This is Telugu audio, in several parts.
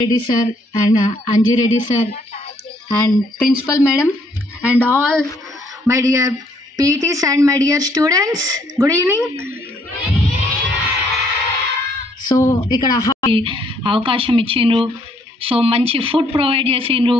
Reddy sir and Anji Reddy sir and principal madam and all my dear PTs and my dear students, good evening. So ఇక్కడ అవకాశం ఇచ్చిండ్రు, సో మంచి ఫుడ్ ప్రొవైడ్ చేసిండ్రు.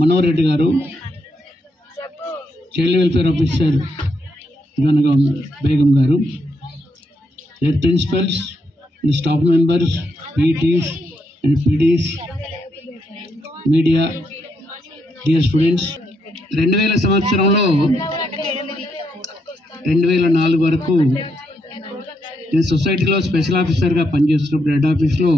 మనోహర్ రెడ్డి గారు, చైల్డ్ వెల్ఫేర్ ఆఫీసర్ బేగం గారు, their principals and staff members, PTs and PDs, media, dear students. 2000 సంవత్సరంలో 2004 వరకు నేను సొసైటీలో స్పెషల్ ఆఫీసర్గా పనిచేస్తున్నప్పుడు హెడ్ ఆఫీస్లో